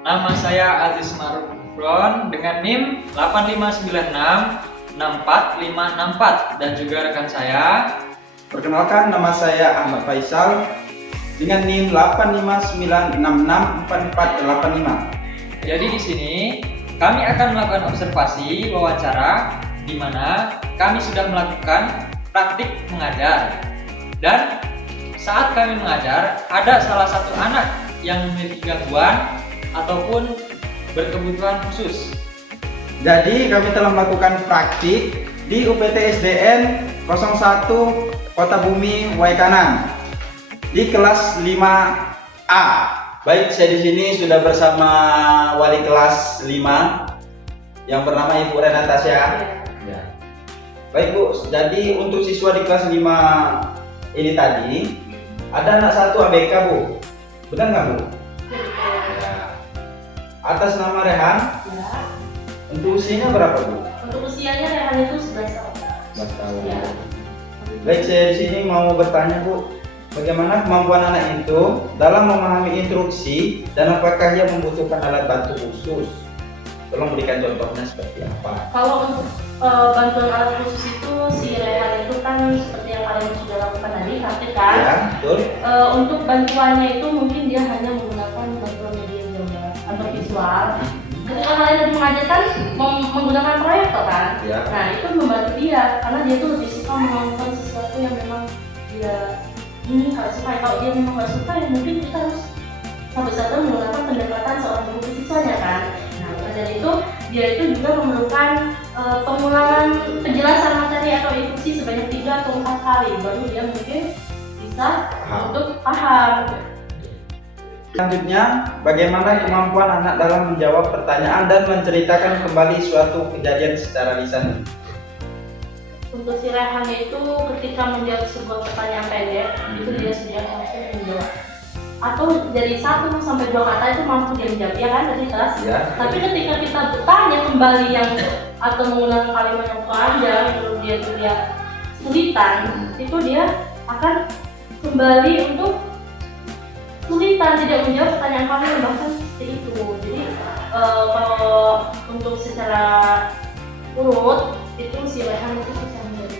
Nama saya Aziz Maruf Gufron dengan NIM 8596646564 dan juga rekan saya. Perkenalkan, nama saya Ahmad Faisal dengan NIM 8596664485. Jadi di sini kami akan melakukan observasi wawancara di mana kami sudah melakukan praktik mengajar. Dan saat kami mengajar, ada salah satu anak yang memiliki gangguan ataupun berkebutuhan khusus. Jadi kami telah melakukan praktik di UPT SDN 01 Kota Bumi Waikanan di kelas 5A. Baik, saya di sini sudah bersama wali kelas 5 yang bernama Ibu Renatasya. Ya. Baik Bu, jadi untuk siswa di kelas 5 ini tadi ada anak satu ABK Bu, benar nggak Bu? Ya. Atas nama Rehan. Ya. Untuk usianya berapa Bu? Untuk usianya Rehan itu 11 tahun. 11 tahun. Ya. Baik, saya di sini mau bertanya Bu, bagaimana kemampuan anak itu dalam memahami instruksi dan apakah ia membutuhkan alat bantu khusus? Tolong berikan contohnya seperti apa? Kalau untuk bantuan alat khusus itu si Rehan itu kan seperti yang kalian sudah lakukan tadi, praktik kan? Ya, betul. Untuk bantuannya itu mungkin dia hanya menggunakan bantuan media gambar atau visual. Ketika kalian tadi mengajarkan menggunakan proyektor kan? Ya. Nah itu membantu dia karena dia tuh lebih suka menonton sesuatu yang memang dia ini nggak suka. Kalau dia memang nggak suka ya mungkin kita harus satu-satu menggunakan pendekatan seorang guru ke siswanya kan. Nah maka dari itu dia itu juga memerlukan pengulangan penjelasan materi atau instruksi sebanyak 3 atau 4 kali baru dia mungkin bisa untuk paham. Selanjutnya, bagaimana kemampuan anak dalam menjawab pertanyaan dan menceritakan kembali suatu kejadian secara lisan? Untuk si Rehan itu ketika menjawab sebuah pertanyaan pendek itu dia sudah langsung menjawab. Atau dari 1 sampai 2 kata itu mampu dia menjawab, ya kan tadi kelas. Ya. Tapi ketika kita bertanya kembali yang atau menggunakan kalimat yang panjang yang dia kesulitan, itu dia akan kembali untuk kesulitan tidak menjawab pertanyaan kalian bahkan seperti itu. Jadi kalau untuk secara urut itu si Rehan itu bisa menjadi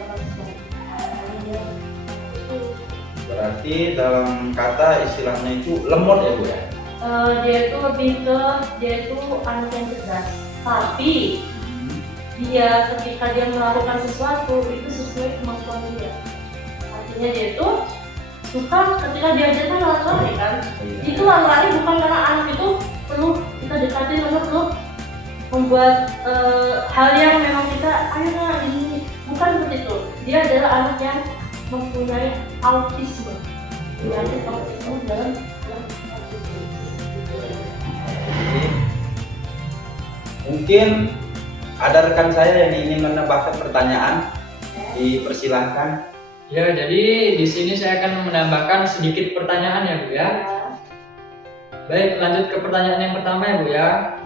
Berarti dalam kata istilahnya itu lemot ya Bu ya? dia itu lebih ke dia itu anak yang cerdas, tapi dia ketika dia melakukan sesuatu itu sesuai kemampuan dia. Artinya dia itu suka ketika diajarkan lari kan. Itu lari bukan karena anak itu perlu kita dekatin atau perlu membuat hal yang memang kita akhirnya ini bukan seperti itu. Dia adalah anak yang mempunyai autisme. Penyakit autisme dalam Mungkin ada rekan saya yang ingin menambahkan pertanyaan, dipersilahkan. Ya, jadi di sini saya akan menambahkan sedikit pertanyaan ya Bu ya. Baik, lanjut ke pertanyaan yang pertama ya Bu ya.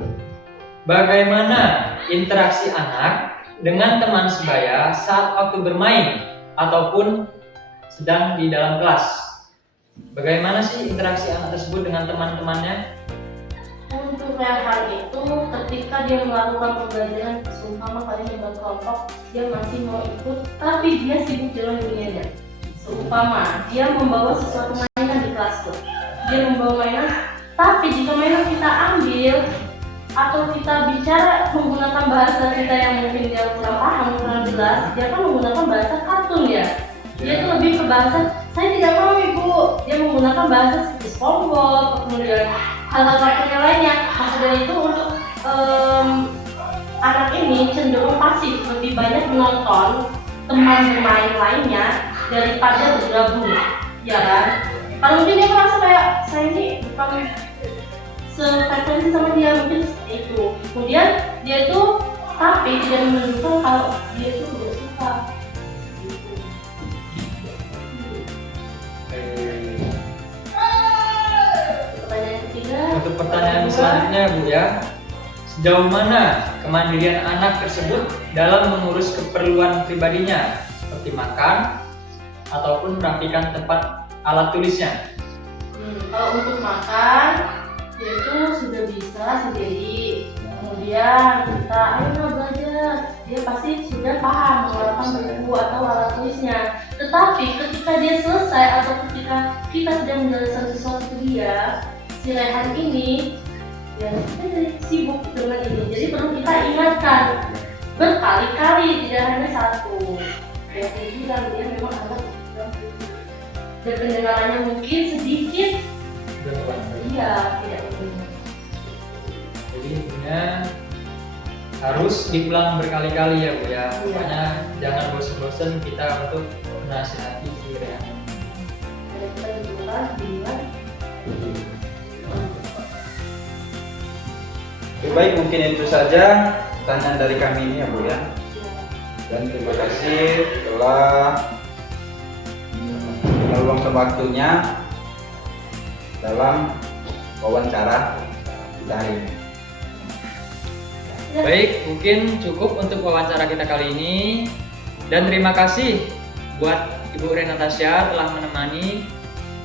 Bagaimana interaksi anak dengan teman sebaya saat waktu bermain ataupun sedang di dalam kelas? Bagaimana sih interaksi anak tersebut dengan teman-temannya? Untuk Rehan itu ketika dia melakukan pembelajaran seumpama kalian yang berkelompok dia masih mau ikut tapi dia sibuk dalam dunianya. Seumpama dia membawa sesuatu mainan di kelas tuh, dia membawa mainan tapi jika mainan kita ambil atau kita bicara menggunakan bahasa kita yang mungkin dia kurang paham, kurang jelas, dia kan menggunakan bahasa kartun ya. Dia itu lebih ke bahasa saya tidak mau ibu, dia menggunakan bahasa seperti SpongeBob, kemudian hal-hal kartun yang lainnya. Maka dari itu untuk anak ini cenderung pasif, lebih banyak menonton teman bermain lainnya daripada bergabung, ya kan? Kalau mungkin dia merasa kayak saya ini bukan sefrekuensi sama dia, mungkin seperti itu. Kemudian dia itu tapi tidak menunjukkan kalau dia itu tidak suka. Pertanyaan ketiga. Untuk pertanyaan selanjutnya Bu ya. Sejauh mana kemandirian anak tersebut dalam mengurus keperluan pribadinya seperti makan ataupun merapikan tempat alat tulisnya? Kalau untuk makan, dia itu sudah bisa pasti sudah paham menggunakan buku atau alat tulisnya. Tetapi ketika dia selesai atau ketika kita sedang menjelaskan sesuatu ke dia, si Rehan ini ya kita jadi sibuk dengan ini. Jadi perlu kita ingatkan berkali-kali, tidak hanya satu. Ya bilang dia memang agak dan pendengarannya mungkin sedikit. Iya, tidak mendengar. Jadi intinya harus diulang berkali-kali ya Bu ya. Makanya jangan bosan-bosan kita untuk menasihati si Rehan. Ada kita dibuka, diingat. Oke, baik, mungkin itu saja pertanyaan dari kami ini ya Bu ya. Dan terima kasih telah meluangkan waktunya dalam wawancara kita hari ini. Baik, mungkin cukup untuk wawancara kita kali ini. Dan terima kasih buat Ibu Renatasha telah menemani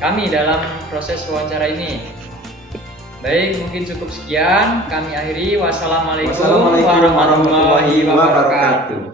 kami dalam proses wawancara ini. Baik, mungkin cukup sekian. Kami akhiri. Wassalamualaikum warahmatullahi wabarakatuh.